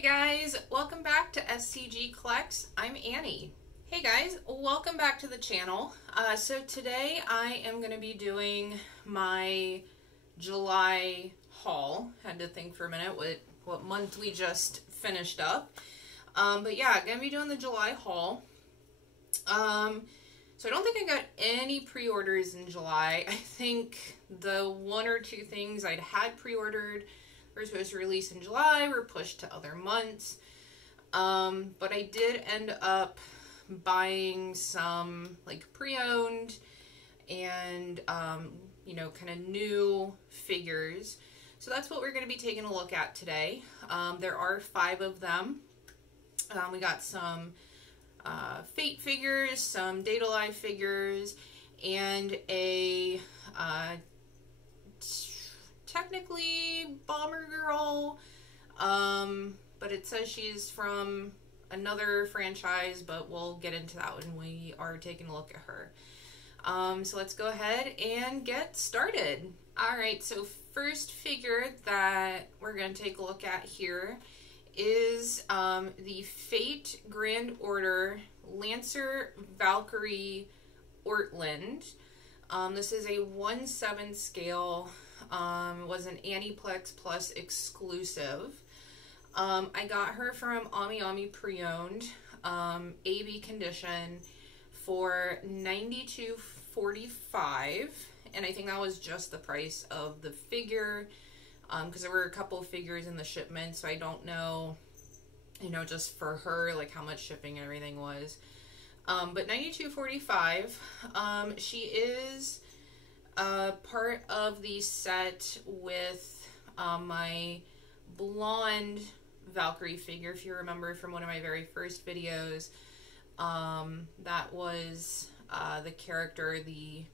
Hey guys, welcome back to SCG Collects. I'm Annie. Hey guys, welcome back to the channel. So today I am going to be doing my July haul. Had to think for a minute what month we just finished up. But yeah, going to be doing the July haul. So I don't think I got any pre-orders in July. I think the one or two things I'd had pre-ordered were supposed to release in July, were pushed to other months. But I did end up buying some like pre-owned and, you know, kind of new figures. So that's what we're going to be taking a look at today. There are 5 of them. We got some Fate figures, some Date Alive figures, and a technically Bomber Girl, but it says she's from another franchise, but we'll get into that when we are taking a look at her. So let's go ahead and get started. Alright, so first figure that we're going to take a look at here is the Fate Grand Order Lancer Valkyrie Ortlinde. This is a 1/7 scale. Was an Aniplex Plus exclusive. I got her from Ami Ami pre-owned, AB condition for $92.45, and I think that was just the price of the figure, because there were a couple of figures in the shipment, so I don't know, you know, just for her, like how much shipping and everything was. But $92.45. She is part of the set with my blonde Valkyrie figure. If you remember from one of my very first videos, that was the character, the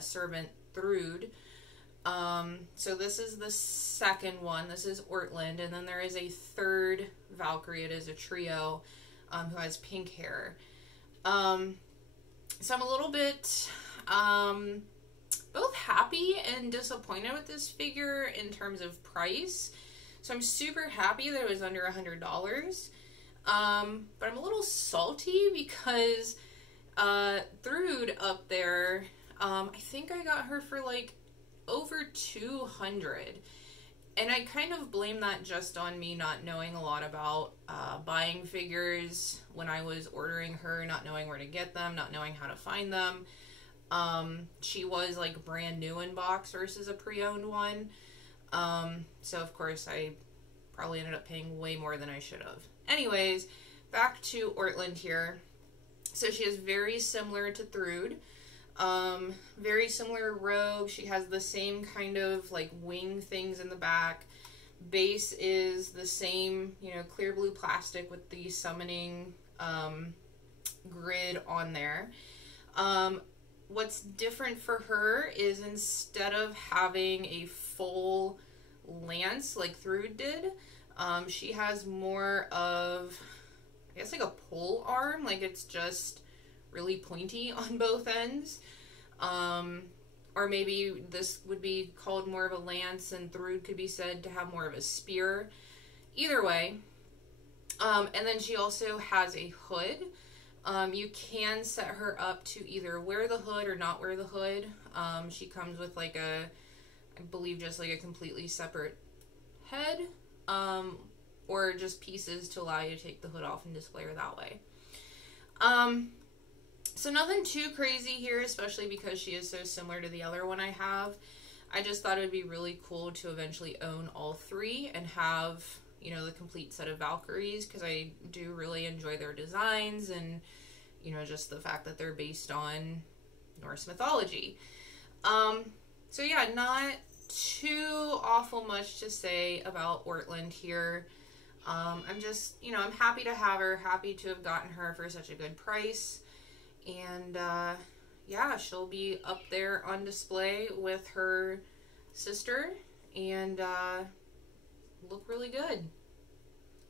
servant Thrude. So this is the second one. This is Ortlinde, and then there is a third Valkyrie. It is a trio who has pink hair. So I'm a little bit both happy and disappointed with this figure in terms of price. So I'm super happy that it was under $100. But I'm a little salty because Thrude up there, I think I got her for like over $200. And I kind of blame that just on me not knowing a lot about buying figures when I was ordering her, not knowing where to get them, not knowing how to find them. She was like brand new in box versus a pre-owned one. So of course I probably ended up paying way more than I should have. Anyways, back to Ortlinde here. So she is very similar to Thrude. Very similar robe. She has the same kind of like wing things in the back. Base is the same, you know, clear blue plastic with the summoning grid on there. What's different for her is instead of having a full lance like Thrude did, she has more of, I guess, like a pole arm. Like it's just really pointy on both ends. Or maybe this would be called more of a lance and Thrude could be said to have more of a spear. Either way. And then she also has a hood. You can set her up to either wear the hood or not wear the hood. She comes with like a, I believe just like a completely separate head, or just pieces to allow you to take the hood off and display her that way. So nothing too crazy here, especially because she is so similar to the other one I have. I just thought it would be really cool to eventually own all 3 and have, you know, the complete set of Valkyries, because I do really enjoy their designs and, you know, just the fact that they're based on Norse mythology. So yeah, not too awful much to say about Ortlinde here. I'm just, you know, I'm happy to have her, happy to have gotten her for such a good price. And, yeah, she'll be up there on display with her sister and, look really good.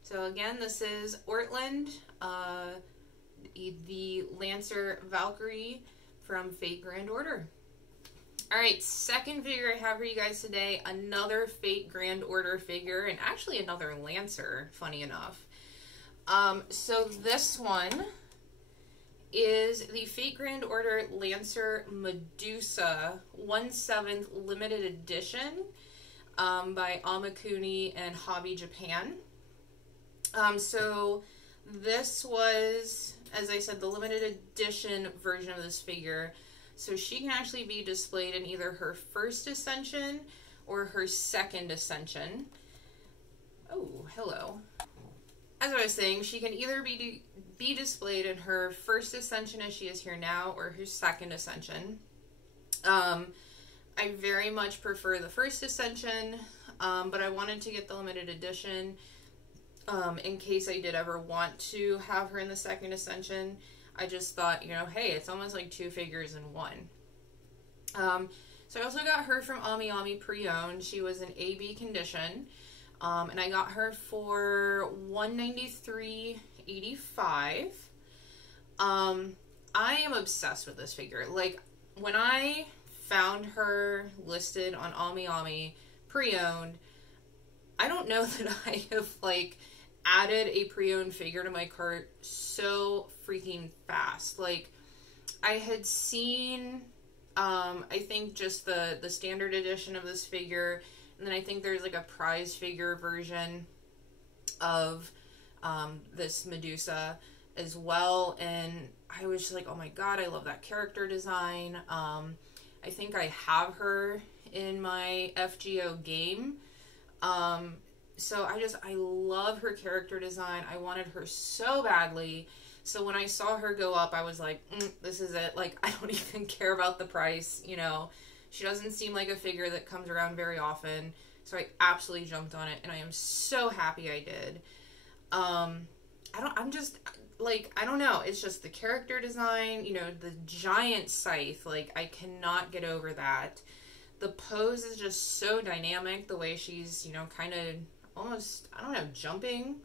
So again, this is Ortlinde, the Lancer Valkyrie from Fate Grand Order. Alright, second figure I have for you guys today, another Fate Grand Order figure, and actually another Lancer, funny enough. So this one is the Fate Grand Order Lancer Madusa 1/7 limited edition by Amakuni and Hobby Japan. So this was, as I said, the limited edition version of this figure. So she can actually be displayed in either her first ascension or her second ascension. Oh, hello. As I was saying, she can either be displayed in her first ascension as she is here now, or her second ascension. I very much prefer the first ascension, but I wanted to get the limited edition in case I did ever want to have her in the second ascension. I just thought, you know, hey, it's almost like two figures in one. So I also got her from Ami pre-owned. She was in AB condition. And I got her for $193.85. I am obsessed with this figure. Like, when I found her listed on Ami pre-owned, I don't know that I have, like, added a pre-owned figure to my cart so freaking fast. Like, I had seen, I think just the standard edition of this figure, and then I think there's like a prize figure version of this Madusa as well, and I was just like, oh my god, I love that character design. I think I have her in my FGO game. So I love her character design. I wanted her so badly. So when I saw her go up, I was like, this is it. Like, I don't even care about the price, you know. She doesn't seem like a figure that comes around very often. So I absolutely jumped on it, and I am so happy I did. I'm just, like, I don't know. It's just the character design, you know, the giant scythe. Like, I cannot get over that. The pose is just so dynamic, the way she's, you know, kind of almost, I don't know, jumping.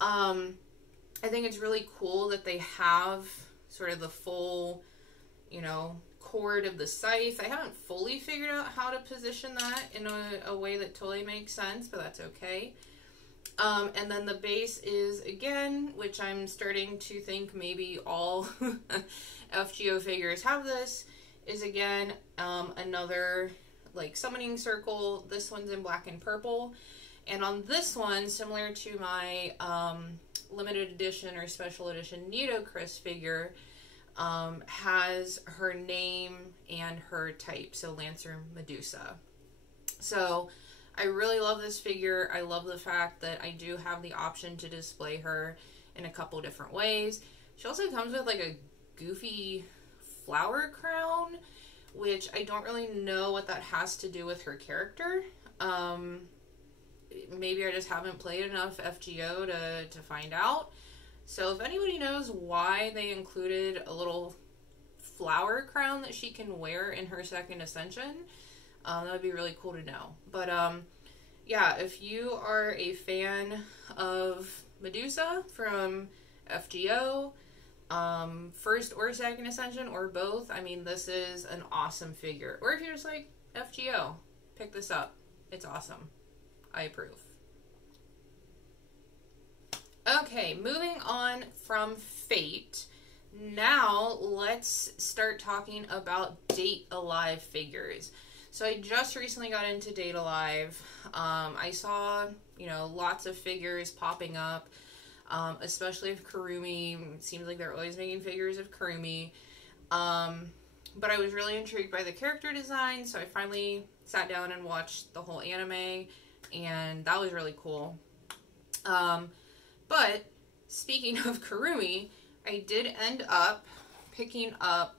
I think it's really cool that they have sort of the full, you know, cord of the scythe. I haven't fully figured out how to position that in a way that totally makes sense, but that's okay. And then the base is, again, which I'm starting to think maybe all FGO figures have this, is again, another, like, summoning circle. This one's in black and purple. And on this one, similar to my limited edition or special edition Nido Chris figure, has her name and her type, so Lancer Madusa. So I really love this figure. I love the fact that I do have the option to display her in a couple different ways. She also comes with like a goofy flower crown, which I don't really know what that has to do with her character. Maybe I just haven't played enough FGO to find out. So if anybody knows why they included a little flower crown that she can wear in her second ascension, that would be really cool to know. But yeah, if you are a fan of Madusa from FGO, first or second ascension, or both, I mean, this is an awesome figure. Or if you're just like, FGO, pick this up. It's awesome. I approve. Okay, moving on from Fate. Now, let's start talking about Date Alive figures. So I just recently got into Date Alive. I saw, you know, lots of figures popping up, especially of Kurumi. It seems like they're always making figures of Kurumi. But I was really intrigued by the character design, so I finally sat down and watched the whole anime, and that was really cool. But speaking of Kurumi, I did end up picking up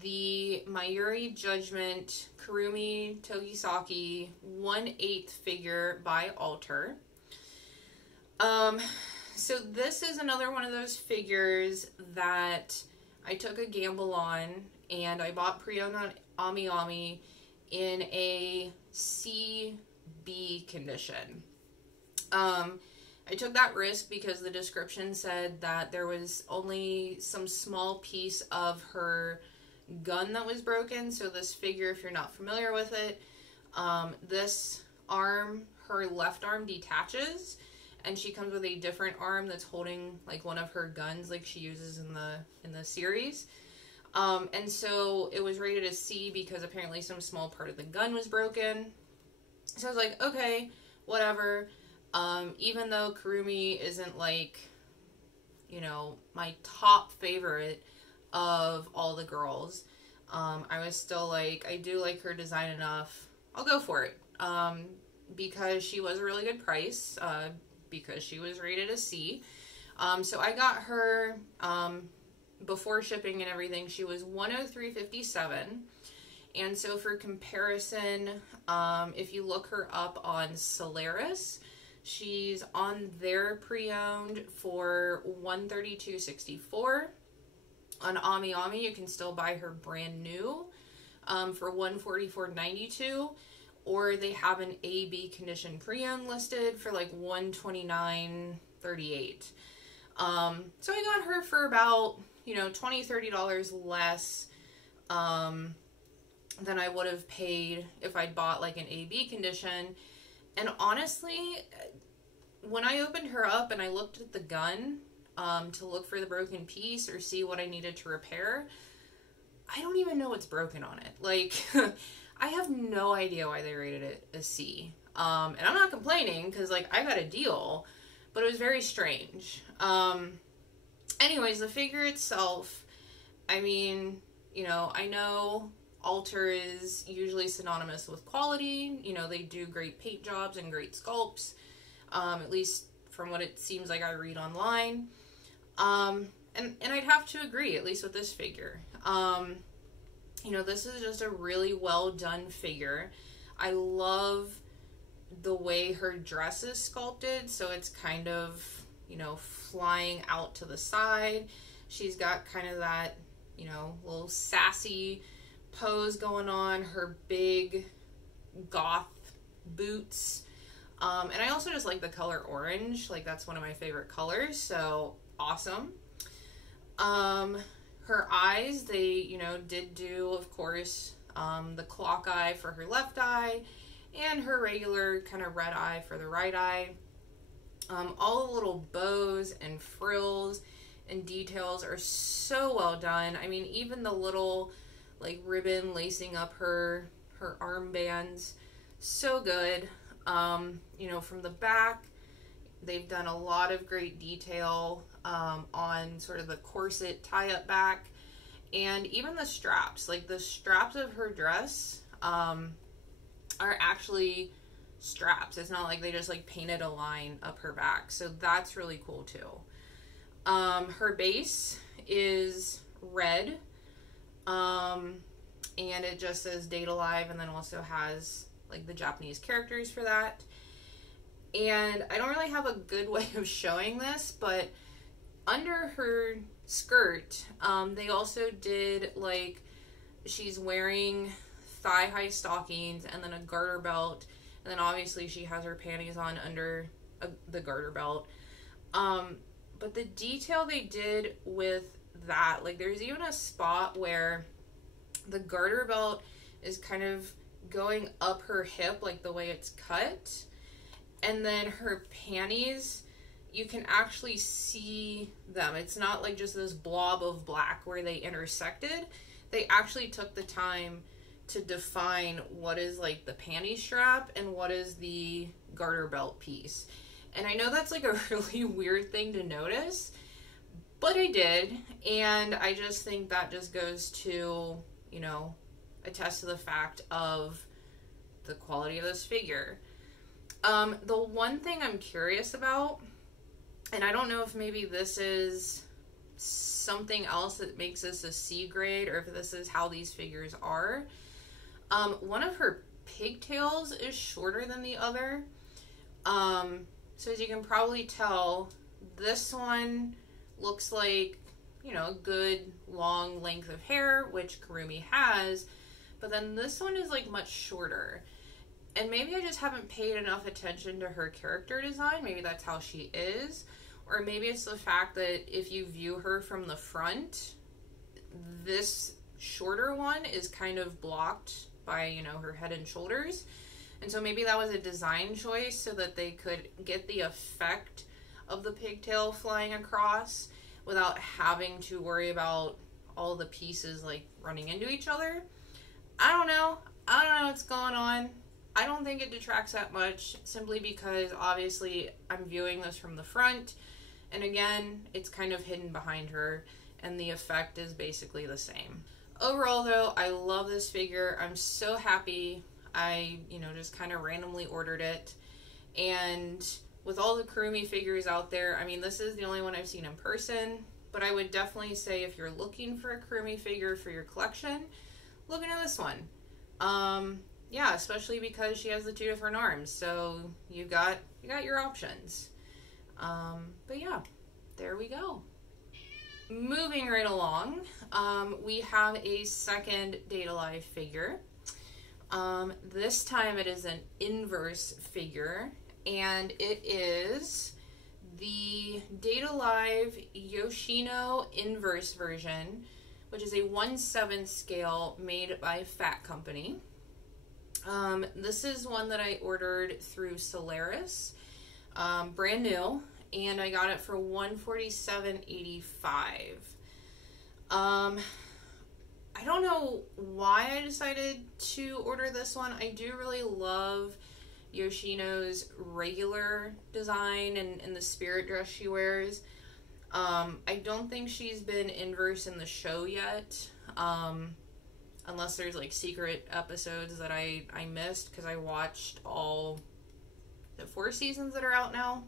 the Mayuri Judgment Kurumi Tokisaki 1/8 figure by Alter. So this is another one of those figures that I took a gamble on, and I bought pre-owned on Ami in a CB condition. I took that risk because the description said that there was only some small piece of her gun that was broken. So this figure, if you're not familiar with it, this arm, her left arm detaches, and she comes with a different arm that's holding like one of her guns like she uses in the series. And so it was rated as C because apparently some small part of the gun was broken. So I was like, okay, whatever. Even though Kurumi isn't like, you know, my top favorite of all the girls, I was still like, I do like her design enough. I'll go for it. Because she was a really good price, because she was rated a C. So I got her, before shipping and everything, she was $103.57. And so for comparison, if you look her up on Solaris, she's on their pre-owned for $132.64. On AmiAmi, you can still buy her brand new for $144.92. Or they have an AB condition pre-owned listed for like $129.38. So I got her for about, you know, $20-$30 less than I would have paid if I'd bought like an AB condition. And honestly, when I opened her up and I looked at the gun to look for the broken piece or see what I needed to repair, I don't even know what's broken on it. Like, I have no idea why they rated it a C. And I'm not complaining because, like, I got a deal, but it was very strange. Anyways, the figure itself, I mean, you know, I know Alter is usually synonymous with quality. You know, they do great paint jobs and great sculpts, at least from what it seems like I read online. And I'd have to agree, at least with this figure. You know, this is just a really well done figure. I love the way her dress is sculpted, so it's kind of, you know, flying out to the side. She's got kind of that, you know, little sassy pose going on, her big goth boots. And I also just like the color orange. Like, that's one of my favorite colors, so awesome. Her eyes, they, you know, did do, of course, the clock eye for her left eye and her regular kind of red eye for the right eye. All the little bows and frills and details are so well done. I mean, even the little, like, ribbon lacing up her armbands, so good. You know, from the back, they've done a lot of great detail on sort of the corset tie-up back, and even the straps. Like, the straps of her dress are actually straps. It's not like they just, like, painted a line up her back, so that's really cool too. Her base is red, and it just says Date Alive, and then also has, like, the Japanese characters for that. And I don't really have a good way of showing this, but under her skirt, they also did, like, she's wearing thigh-high stockings and then a garter belt, and then obviously she has her panties on under the garter belt. But the detail they did with that, like, there's even a spot where the garter belt is kind of going up her hip, like the way it's cut, and then her panties, you can actually see them. It's not like just this blob of black where they intersected. They actually took the time to define what is, like, the panty strap and what is the garter belt piece. And I know that's, like, a really weird thing to notice, but I did, and I just think that just goes to, you know, attest to the fact of the quality of this figure. The one thing I'm curious about, and I don't know if maybe this is something else that makes this a C grade, or if this is how these figures are, one of her pigtails is shorter than the other. So as you can probably tell, this one looks like, you know, a good long length of hair, which Kurumi has, but then this one is, like, much shorter. And maybe I just haven't paid enough attention to her character design. Maybe that's how she is. Or maybe it's the fact that if you view her from the front, this shorter one is kind of blocked by, you know, her head and shoulders. And so maybe that was a design choice so that they could get the effect of the pigtail flying across without having to worry about all the pieces like running into each other. I don't know what's going on. I don't think it detracts that much, simply because obviously I'm viewing this from the front, and again, it's kind of hidden behind her, and the effect is basically the same. Overall though, I love this figure. I'm so happy I, you know, just kind of randomly ordered it. And with all the Kurumi figures out there, I mean, this is the only one I've seen in person, but I would definitely say if you're looking for a Kurumi figure for your collection, look into this one. Yeah, especially because she has the 2 different arms, so you got your options. But yeah, there we go. Moving right along, we have a second Data Live figure. This time it is an inverse figure, and it is the Data Live Yoshino Inverse version, which is a 1/7 scale made by Fat Company. This is one that I ordered through Solaris, brand new, and I got it for $147.85. I don't know why I decided to order this one. I do really love Yoshino's regular design and the spirit dress she wears. I don't think she's been inverse in the show yet, unless there's like secret episodes that I missed, because I watched all the 4 seasons that are out now.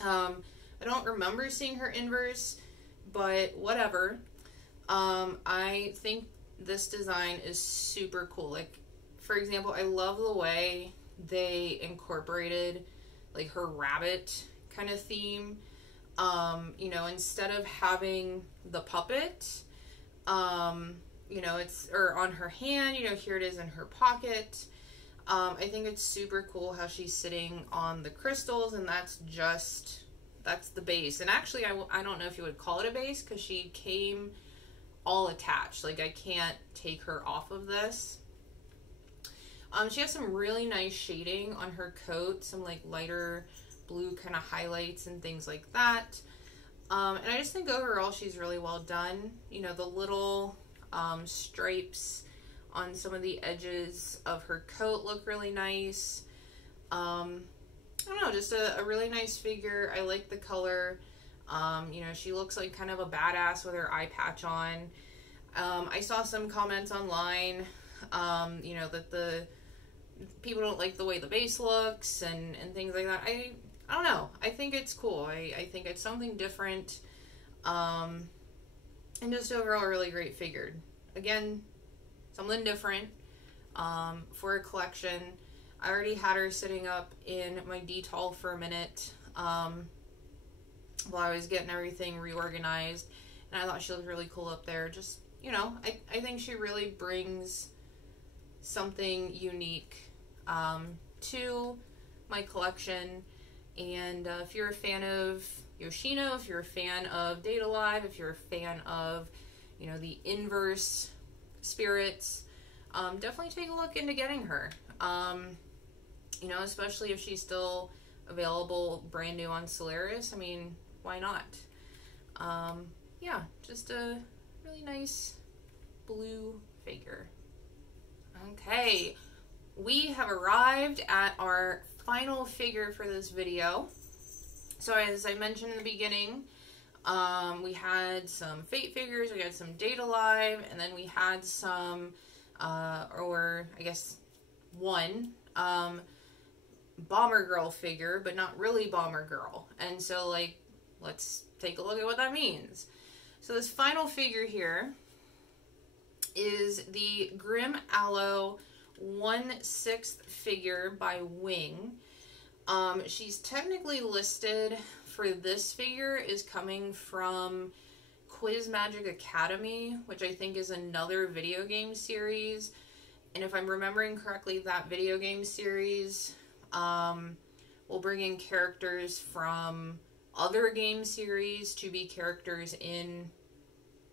I don't remember seeing her inverse, but whatever. I think this design is super cool. Like, for example, I love the way they incorporated like her rabbit kind of theme. You know, instead of having the puppet, you know, or on her hand, you know, here it is in her pocket. I think it's super cool how she's sitting on the crystals, and that's the base. And actually, I don't know if you would call it a base, because she came all attached. Like, I can't take her off of this. She has some really nice shading on her coat, some like lighter blue kind of highlights and things like that. And I just think overall she's really well done. You know, the little stripes on some of the edges of her coat look really nice. I don't know, just a really nice figure. I like the color. You know, she looks like kind of a badass with her eye patch on. I saw some comments online, you know, that the people don't like the way the base looks and things like that. I don't know. I think it's cool. I think it's something different. And just overall a really great figure. Again, something different for a collection. I already had her sitting up in my detail for a minute while I was getting everything reorganized, and I thought she looked really cool up there. Just, you know, I think she really brings something unique to my collection. And if you're a fan of Yoshino, if you're a fan of Data Live, if you're a fan of, you know, the inverse spirits, definitely take a look into getting her. You know, especially if she's still available brand new on Solaris. I mean, why not? Yeah, just a really nice blue figure. Okay, we have arrived at our final figure for this video. So as I mentioned in the beginning, we had some Fate figures, we had some Data Live, and then we had some, or I guess one, Bomber Girl figure, but not really Bomber Girl. And so, like, let's take a look at what that means. So this final figure here is the Grim Aloe 1/6 figure by Wing. She's technically listed for this figure is coming from Quiz Magic Academy, which I think is another video game series. And if I'm remembering correctly, that video game series will bring in characters from other game series to be characters in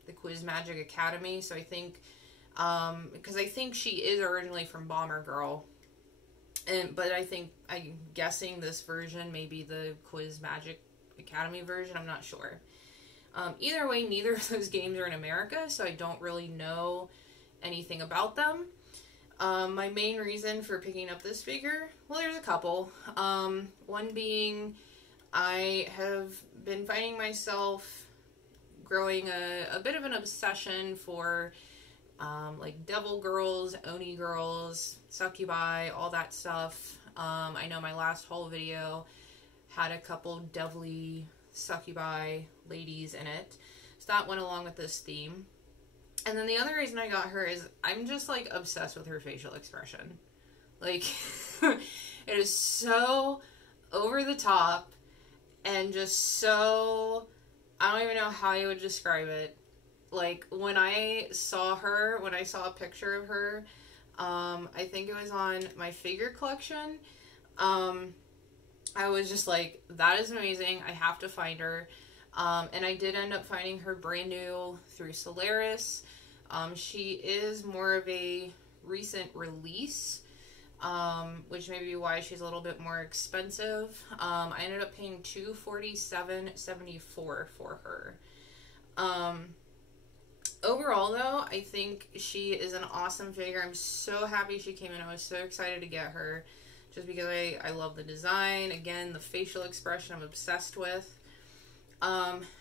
the Quiz Magic Academy. So I think, because I think she is originally from Bomber Girl. But I'm guessing this version may be the Quiz Magic Academy version. I'm not sure. Either way, neither of those games are in America, so I don't really know anything about them. My main reason for picking up this figure, well, there's a couple. One being, I have been finding myself growing a bit of an obsession for like devil girls, oni girls, succubi, all that stuff. I know my last haul video had a couple devilly succubi ladies in it, so that went along with this theme. And then the other reason I got her is I'm just like obsessed with her facial expression. Like it is so over the top and just so, I don't even know how you would describe it. Like, when I saw a picture of her, I think it was on my figure collection, I was just like, that is amazing, I have to find her. And I did end up finding her brand new through Solaris. She is more of a recent release, which may be why she's a little bit more expensive. I ended up paying $247.74 for her. Overall, though, I think she is an awesome figure. I'm so happy she came in. I was so excited to get her just because I love the design. Again, the facial expression I'm obsessed with.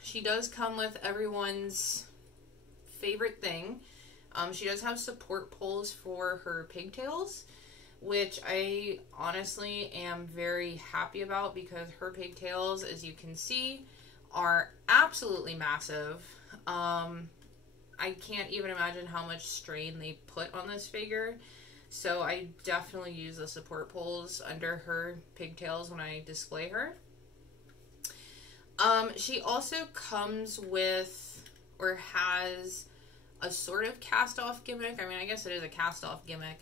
She does come with everyone's favorite thing. She does have support poles for her pigtails, which I honestly am very happy about because her pigtails, as you can see, are absolutely massive. I can't even imagine how much strain they put on this figure. So I definitely use the support poles under her pigtails when I display her. She also comes with, or has, a sort of cast-off gimmick. I mean, I guess it is a cast-off gimmick.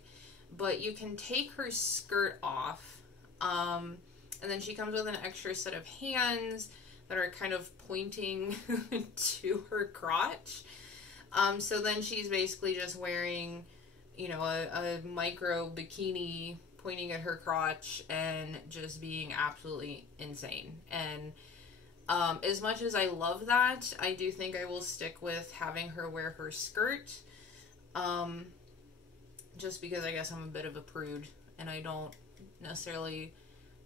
But you can take her skirt off. And then she comes with an extra set of hands that are kind of pointing to her crotch. So then she's basically just wearing, you know, a micro bikini pointing at her crotch and just being absolutely insane. And as much as I love that, I do think I will stick with having her wear her skirt. Just because I guess I'm a bit of a prude and I don't necessarily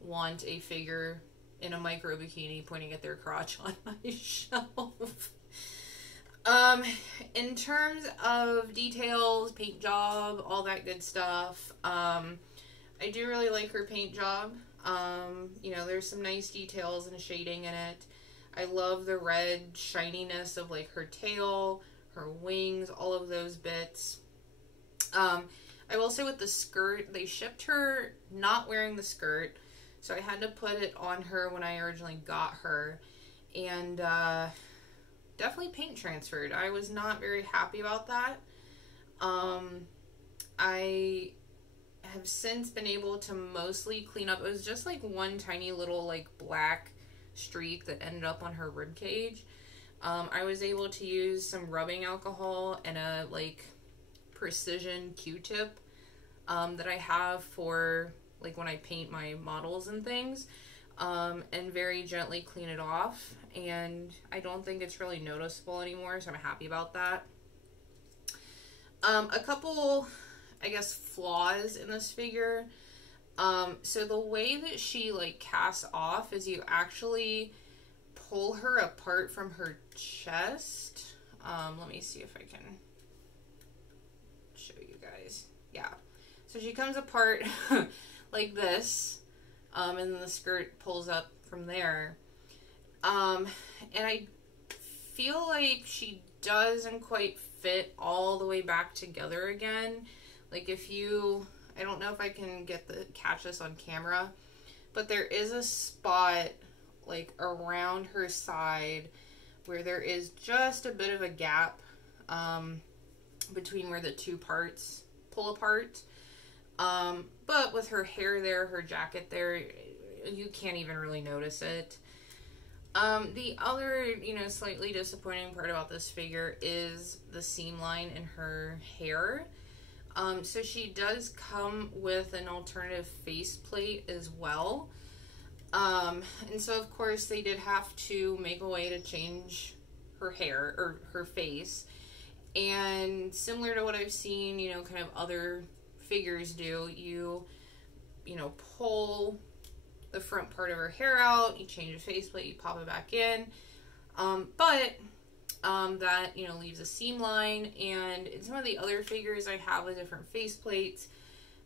want a figure in a micro bikini pointing at their crotch on my shelf. In terms of details, paint job, all that good stuff, I do really like her paint job. You know, there's some nice details and shading in it. I love the red shininess of, like, her tail, her wings, all of those bits. I will say with the skirt, they shipped her not wearing the skirt, so I had to put it on her when I originally got her, and, definitely paint transferred. I was not very happy about that. I have since been able to mostly clean up. It was just like one tiny little like black streak that ended up on her rib cage. I was able to use some rubbing alcohol and a like precision Q-tip that I have for like when I paint my models and things. And very gently clean it off, and I don't think it's really noticeable anymore, so I'm happy about that. A couple, I guess, flaws in this figure. So the way that she, like, casts off is you actually pull her apart from her chest. Let me see if I can show you guys. Yeah. So she comes apart like this. And then the skirt pulls up from there. And I feel like she doesn't quite fit all the way back together again. Like if you, I don't know if I can catch this on camera, but there is a spot like around her side where there is just a bit of a gap between where the two parts pull apart. But with her hair there, her jacket there, you can't even really notice it. The other, slightly disappointing part about this figure is the seam line in her hair. So she does come with an alternative faceplate as well. And so of course they did have to make a way to change her hair, or her face. And similar to what I've seen, kind of other figures do, you pull the front part of her hair out, you change the faceplate, you pop it back in. But that, leaves a seam line. And in some of the other figures I have with different faceplates,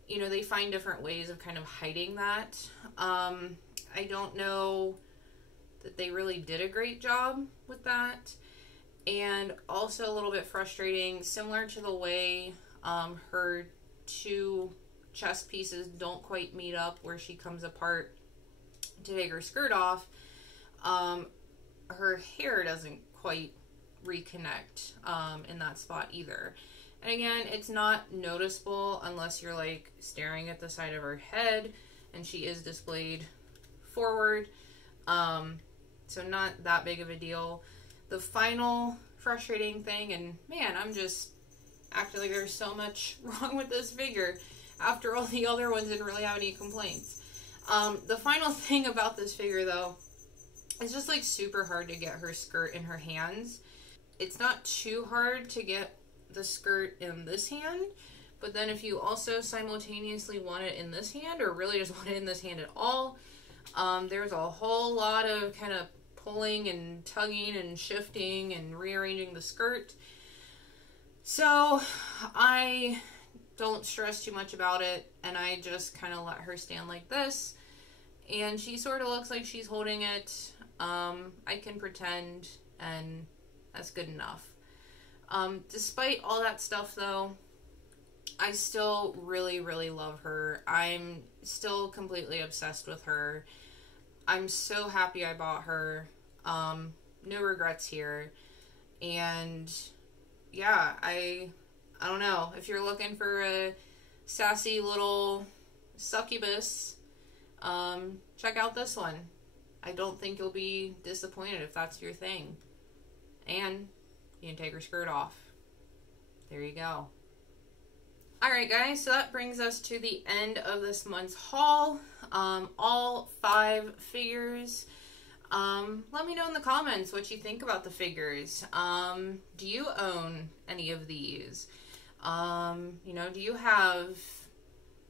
they find different ways of kind of hiding that. I don't know that they really did a great job with that. And also a little bit frustrating, similar to the way her two chest pieces don't quite meet up where she comes apart to take her skirt off. Her hair doesn't quite reconnect in that spot either. And again, it's not noticeable unless you're like staring at the side of her head and she is displayed forward. So not that big of a deal. The final frustrating thing, and man, I'm just acting like there's so much wrong with this figure after all the other ones didn't really have any complaints. The final thing about this figure though, it's just like super hard to get her skirt in her hands. It's not too hard to get the skirt in this hand, but then if you also simultaneously want it in this hand, or really just want it in this hand at all, there's a whole lot of kind of pulling and tugging and shifting and rearranging the skirt. So I don't stress too much about it, and I just kind of let her stand like this, and she sort of looks like she's holding it. I can pretend, and that's good enough. Despite all that stuff though, I still really, really love her. I'm still completely obsessed with her. I'm so happy I bought her. No regrets here. And yeah, I don't know. If you're looking for a sassy little succubus, check out this one. I don't think you'll be disappointed if that's your thing. And you can take her skirt off. There you go. Alright guys, so that brings us to the end of this month's haul. All 5 figures. Let me know in the comments what you think about the figures. Do you own any of these? Do you have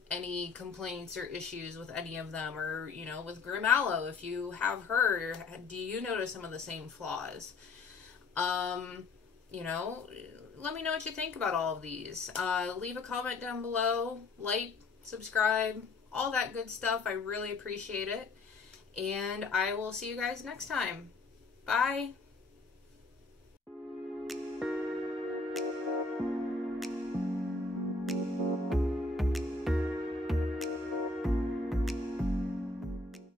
any complaints or issues with any of them? Or, with Grim Aloe, if you have her, do you notice some of the same flaws? Let me know what you think about all of these. Leave a comment down below, like, subscribe, all that good stuff. I really appreciate it. And I will see you guys next time. Bye.